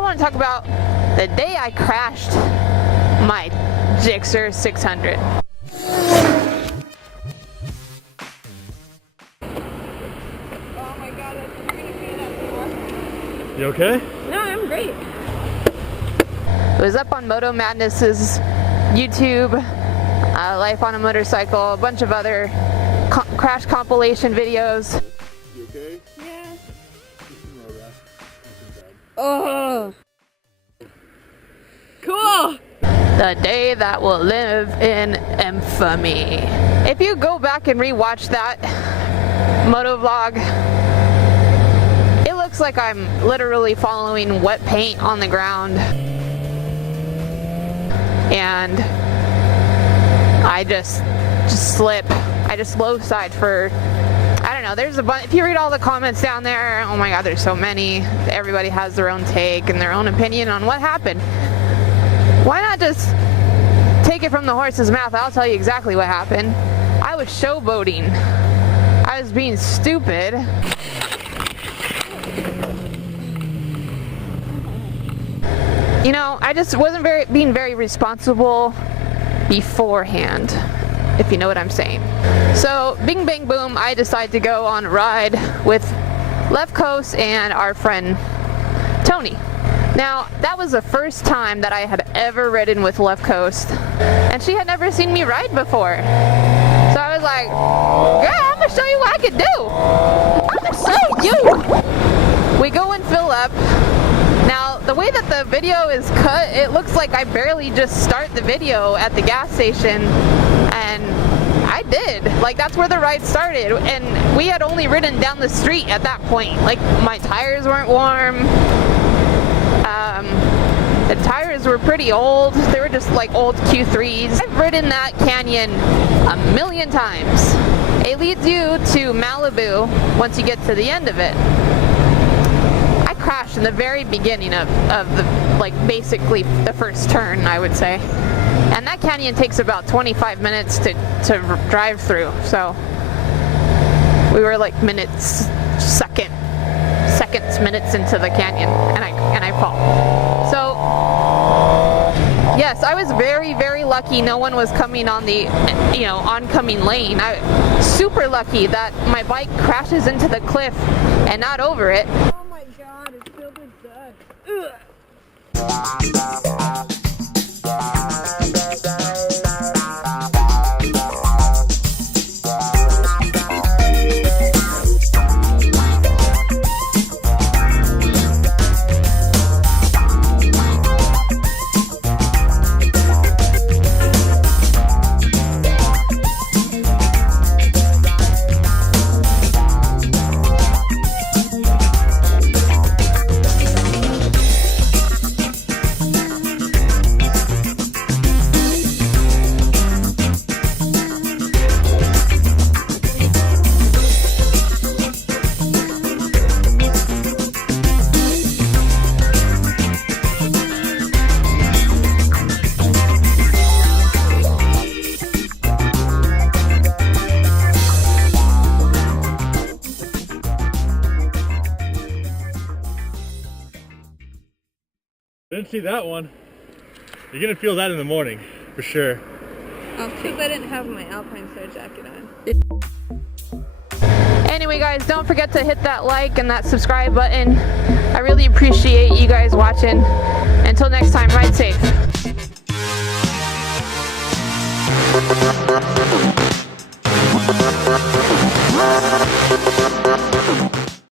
want to talk about the day I crashed my Gixxer 600. Oh my god, I think you're gonna say that before. You okay? No, I'm great. It was up on Moto Madness's YouTube, Life on a Motorcycle, a bunch of other crash compilation videos. You okay? Yeah. Just some road rash. Nothing bad. Oh. Cool. The day that will live in infamy. If you go back and rewatch that moto vlog, it looks like I'm literally following wet paint on the ground. And I just slip. I just low side for, I don't know, there's a bunch. If you read all the comments down there, oh my god, there's so many. Everybody has their own take and their own opinion on what happened. Why not just take it from the horse's mouth? I'll tell you exactly what happened. I was showboating. I was being stupid. You know, I just wasn't being very responsible beforehand, if you know what I'm saying. So, bing bang boom, I decided to go on a ride with Left Coast and our friend Tony. Now, that was the first time that I had ever ridden with Left Coast, and she had never seen me ride before. So I was like, girl, I'm gonna show you what I can do. I'm gonna show you. We go and fill up. Now, the way that the video is cut, it looks like I barely just start the video at the gas station, and I did. Like, that's where the ride started, and we had only ridden down the street at that point. Like, my tires weren't warm. The tires were pretty old. They were just like old Q3s. I've ridden that canyon a million times. It leads you to Malibu once you get to the end of it. I crashed in the very beginning of the, like, basically the first turn, I would say. And that canyon takes about 25 minutes to drive through. So we were like minutes into the canyon, and I fall. So yes, I was very, very lucky no one was coming on the, you know, oncoming lane. I super lucky that my bike crashes into the cliff and not over it. Oh my god, it's filled with dust. Ugh. Didn't see that one. You're gonna feel that in the morning, for sure. Oh, because I didn't have my Alpine sweater jacket on. Anyway guys, don't forget to hit that like and that subscribe button. I really appreciate you guys watching. Until next time, ride safe.